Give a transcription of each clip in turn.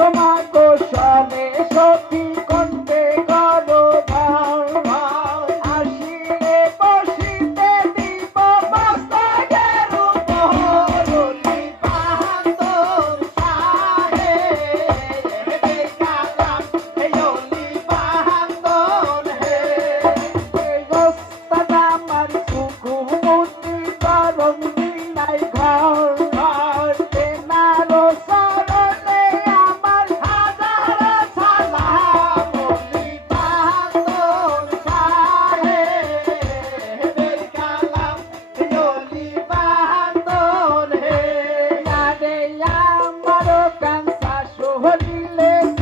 তোমার কোশলে সতী কণ্ঠে করো আসিলে বসিতে দিব বস্তাগের উপরতি পাহান্ত সারে কালাম হেলি পাহান্ত হে। বস্তা আমার সুখু মুতি করম দিলাই ঘর। লেখা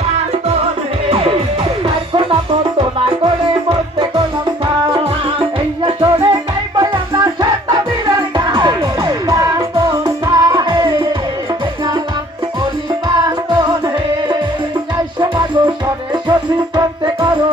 বান্দন হে তাইকো না বন্ধ না করে মরতে গেলাম পার এই আসরে গাইবাই আমরা সেটা বিরাট গান বান্দন বাহে দেখালাম অলি বান্দন হে যাই সমাগো সরে সখী কমতে করো